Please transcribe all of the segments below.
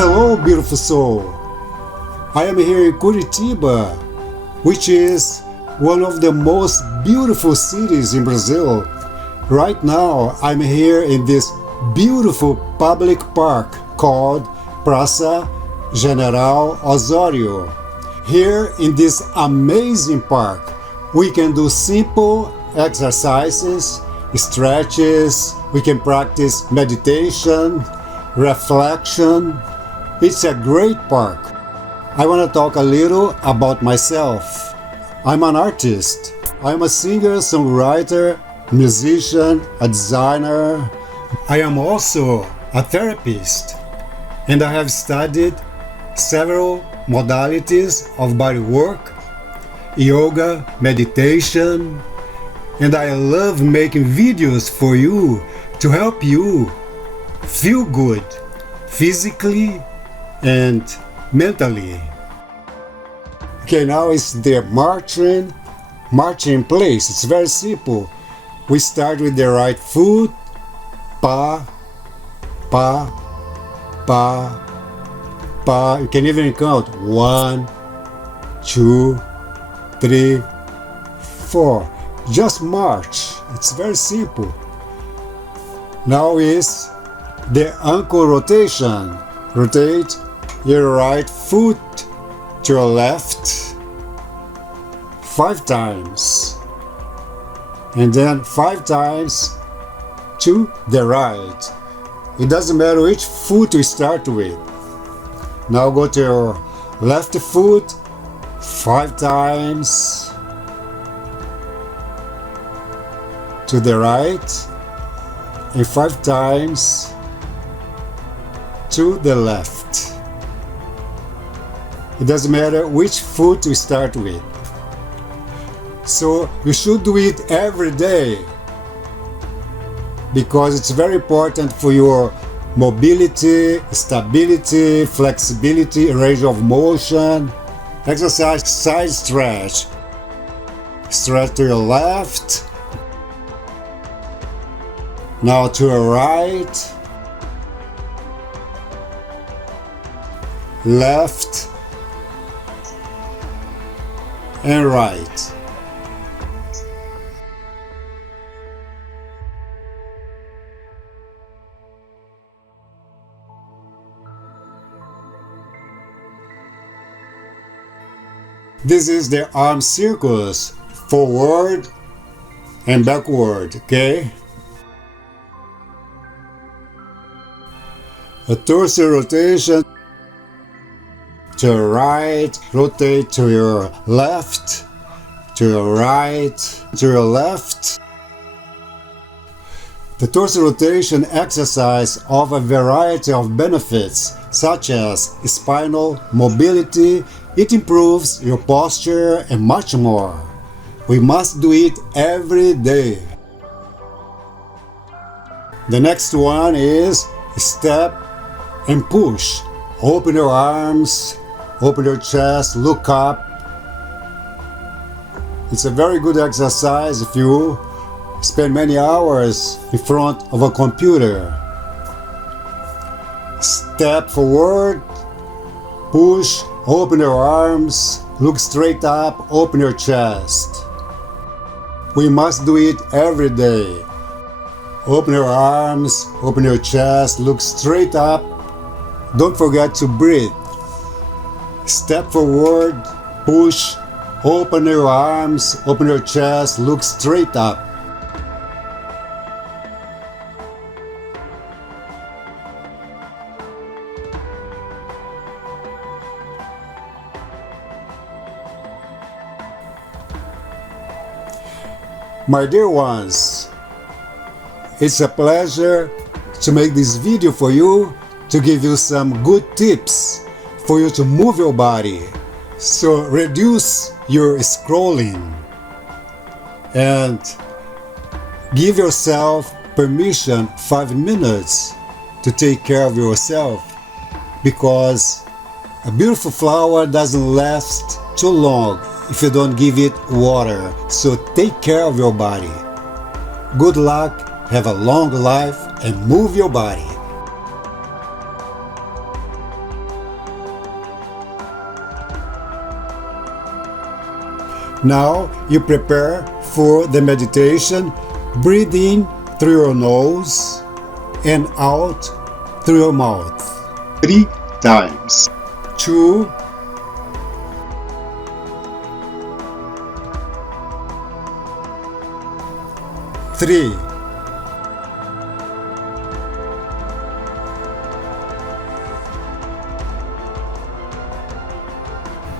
Hello, beautiful soul. I am here in Curitiba, which is one of the most beautiful cities in Brazil. Right now, I'm here in this beautiful public park called Praça General Osório. Here in this amazing park, we can do simple exercises, stretches, we can practice meditation, reflection. It's a great park. I want to talk a little about myself. I'm an artist. I'm a singer, songwriter, musician, a designer. I am also a therapist, and I have studied several modalities of body work, yoga, meditation, and I love making videos for you to help you feel good physically and mentally. Okay, now it's the marching place. It's very simple. We start with the right foot, pa, pa, pa, pa. You can even count 1, 2, 3, 4. Just march. It's very simple. Now is the ankle rotation. Rotate your right foot to your left 5 times, and then 5 times to the right. It doesn't matter which foot you start with. Now go to your left foot 5 times to the right and 5 times to the left. It doesn't matter which foot you start with. So you should do it every day because it's very important for your mobility, stability, flexibility, range of motion. Exercise side stretch. Stretch to your left. Now to your right. Left and right. This is the arm circles, forward and backward, okay? A torso rotation. To your right, rotate to your left, to your right, to your left. The torso rotation exercise offers a variety of benefits such as spinal mobility, it improves your posture and much more. We must do it every day. The next one is step and push. Open your arms. Open your chest, look up. It's a very good exercise if you spend many hours in front of a computer. Step forward, push, open your arms, look straight up, open your chest. We must do it every day. Open your arms, open your chest, look straight up. Don't forget to breathe. Step forward, push, open your arms, open your chest, look straight up. My dear ones, it's a pleasure to make this video for you, to give you some good tips for you to move your body. So reduce your scrolling and give yourself permission 5 minutes to take care of yourself, because a beautiful flower doesn't last too long if you don't give it water. So take care of your body. Good luck, have a long life, and move your body. Now you prepare for the meditation. Breathe in through your nose and out through your mouth. 3 times. 2, 3.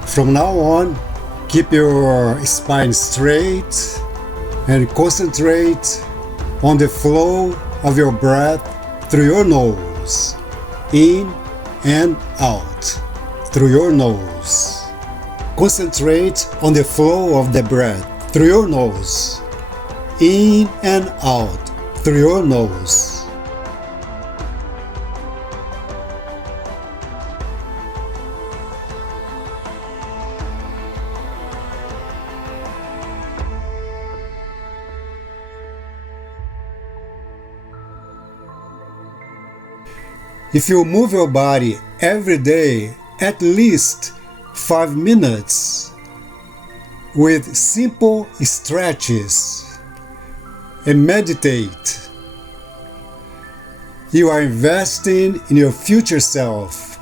From now on, keep your spine straight and concentrate on the flow of your breath through your nose, in and out through your nose. Concentrate on the flow of the breath through your nose, in and out through your nose. If you move your body every day at least 5 minutes with simple stretches and meditate, you are investing in your future self.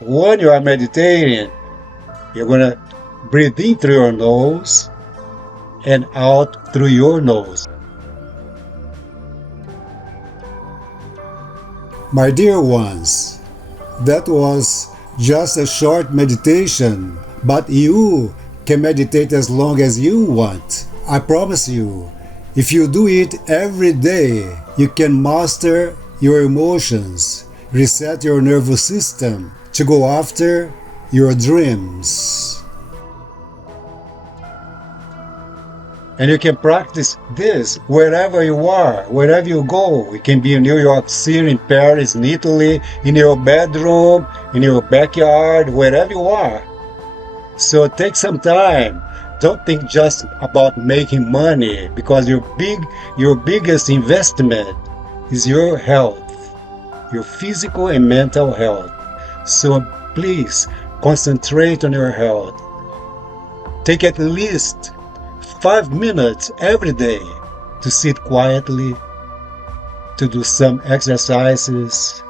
When you are meditating, you're going to breathe in through your nose and out through your nose. My dear ones, that was just a short meditation, but you can meditate as long as you want. I promise you, if you do it every day, you can master your emotions, reset your nervous system to go after your dreams. And you can practice this wherever you are, wherever you go. It can be in New York City, in Paris, in Italy, in your bedroom, in your backyard, wherever you are. So take some time. Don't think just about making money, because your biggest investment is your health, your physical and mental health. So please concentrate on your health. Take at least 5 minutes every day to sit quietly, to do some exercises.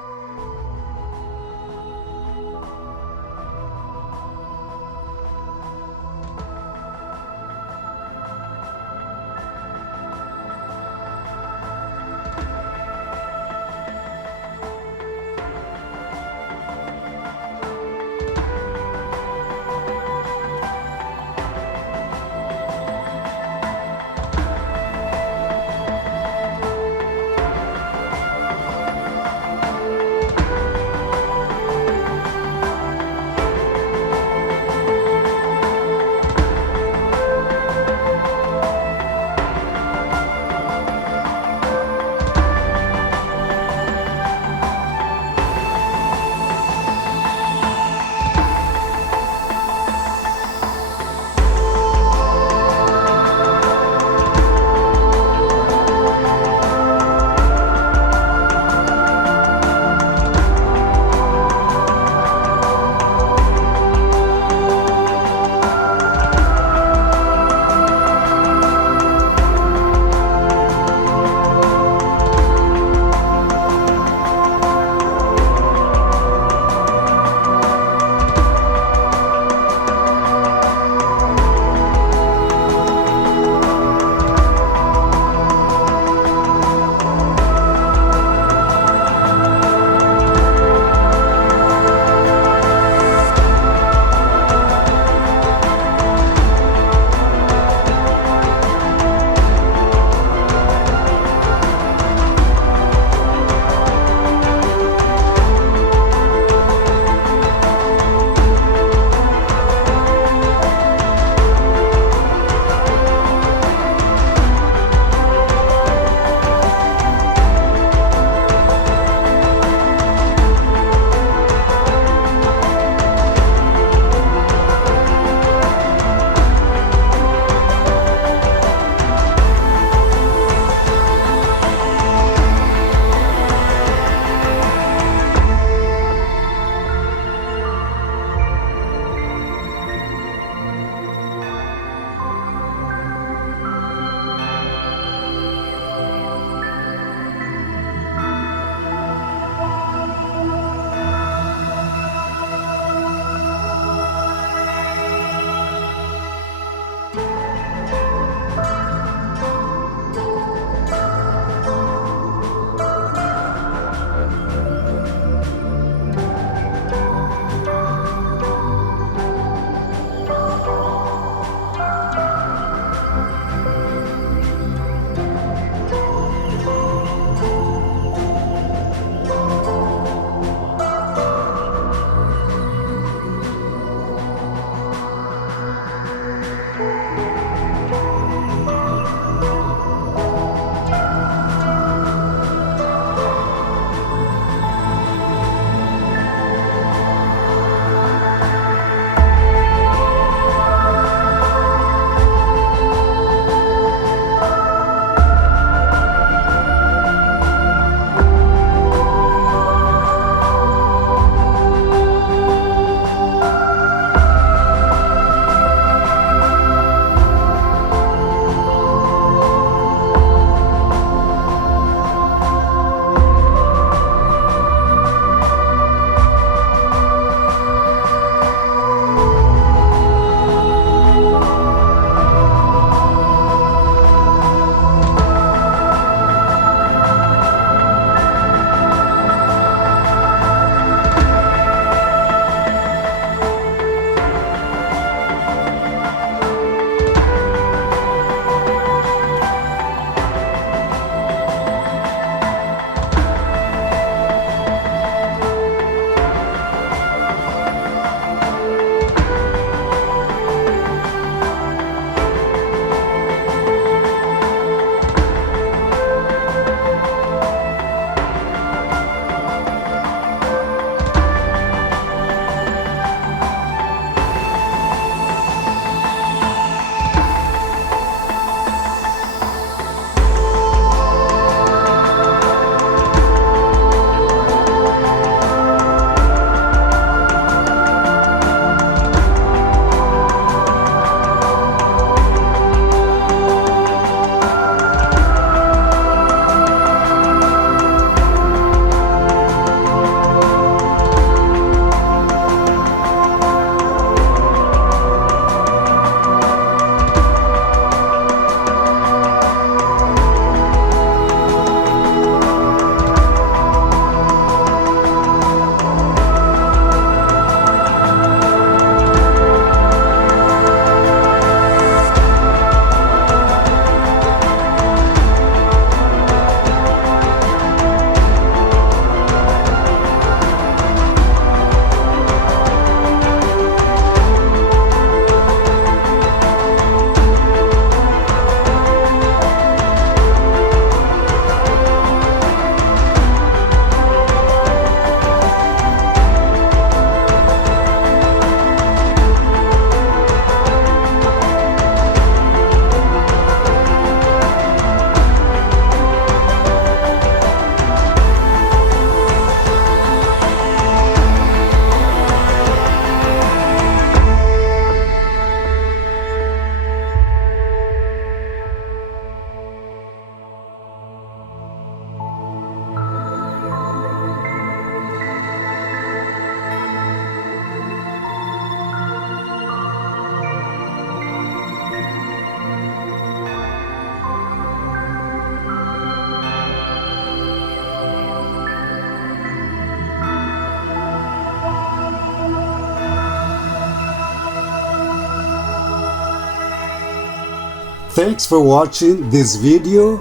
Thanks for watching this video,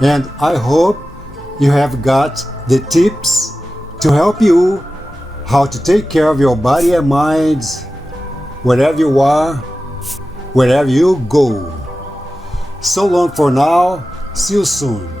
and I hope you have got the tips to help you how to take care of your body and mind wherever you are, wherever you go. So long for now. See you soon.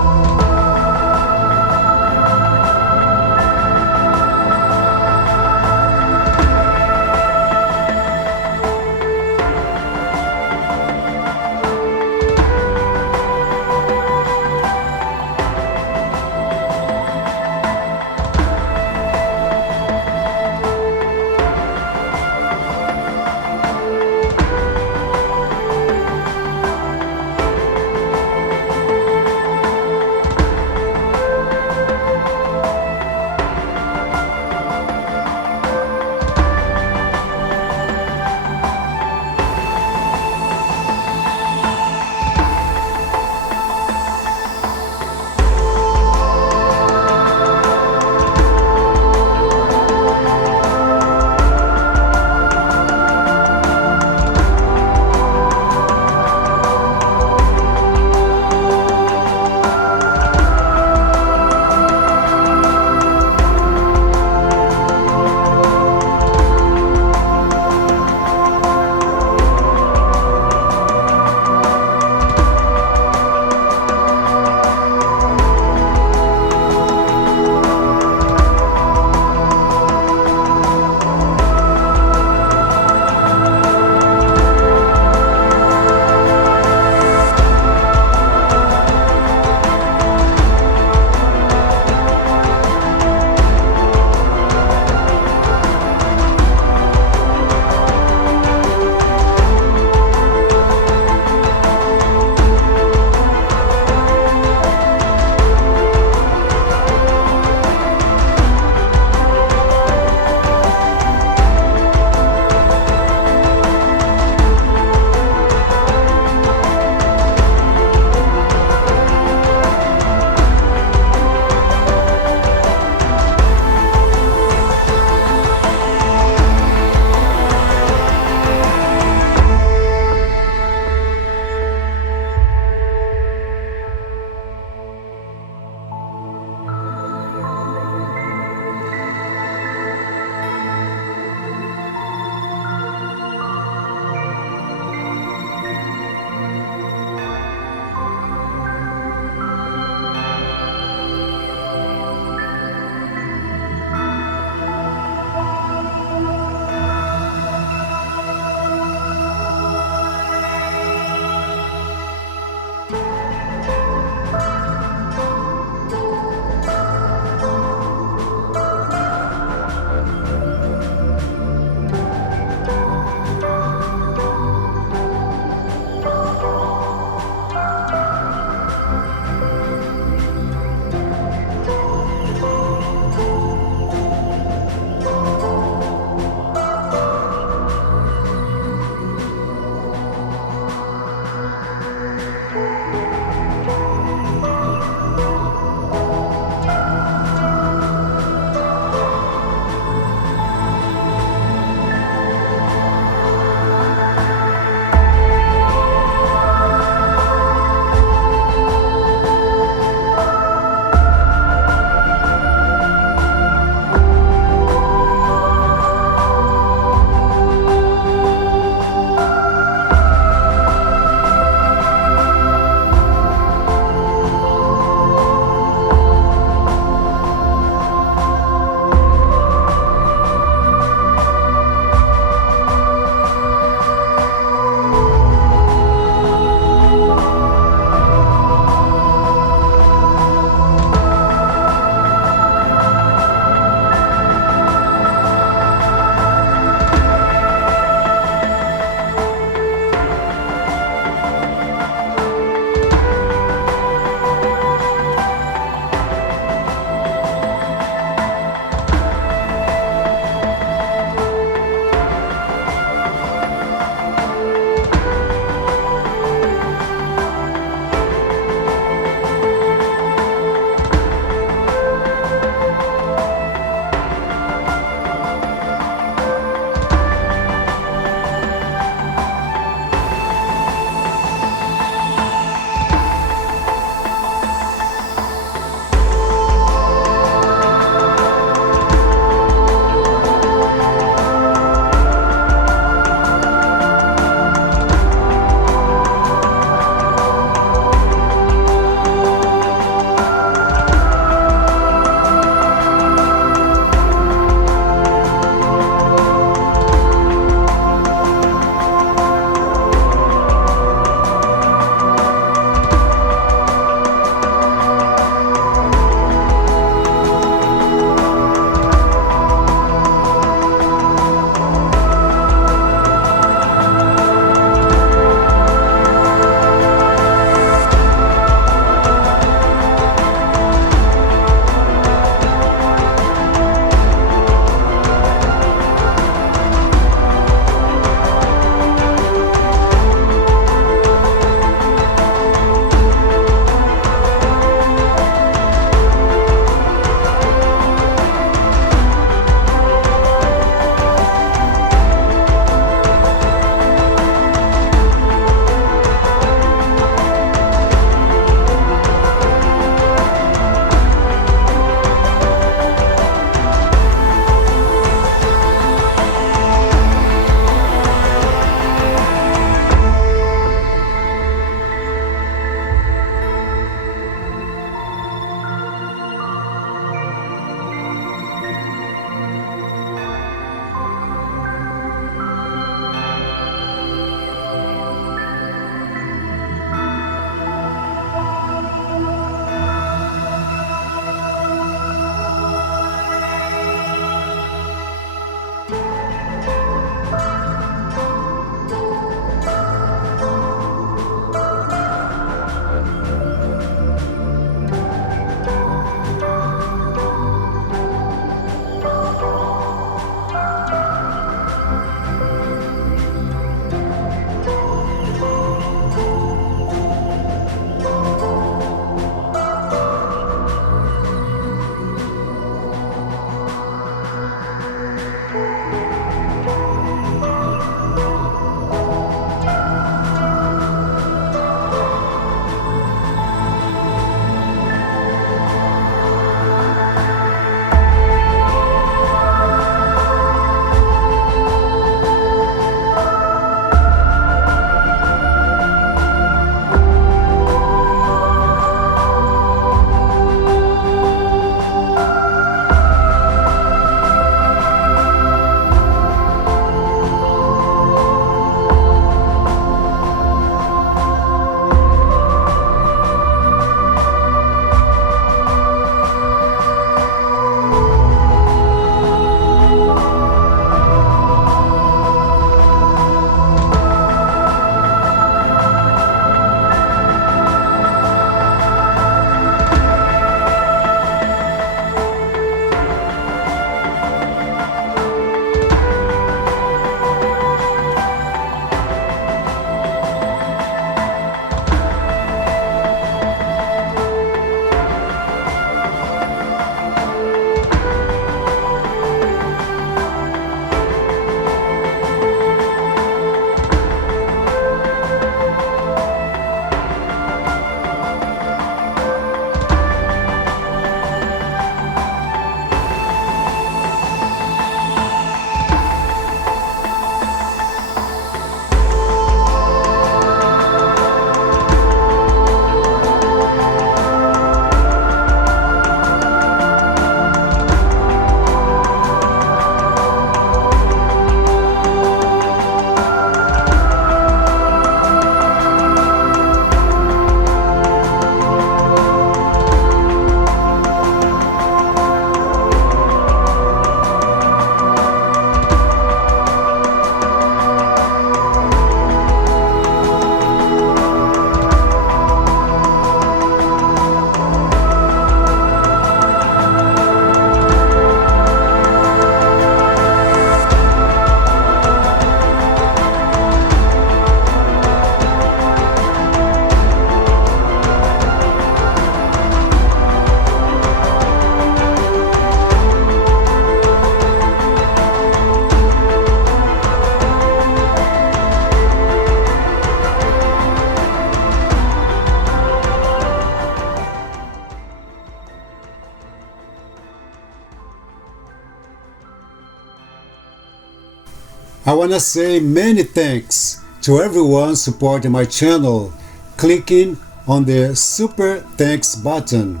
I want to say many thanks to everyone supporting my channel, clicking on the super thanks button,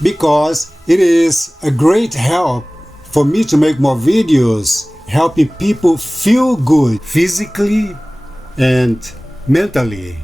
because it is a great help for me to make more videos helping people feel good physically and mentally.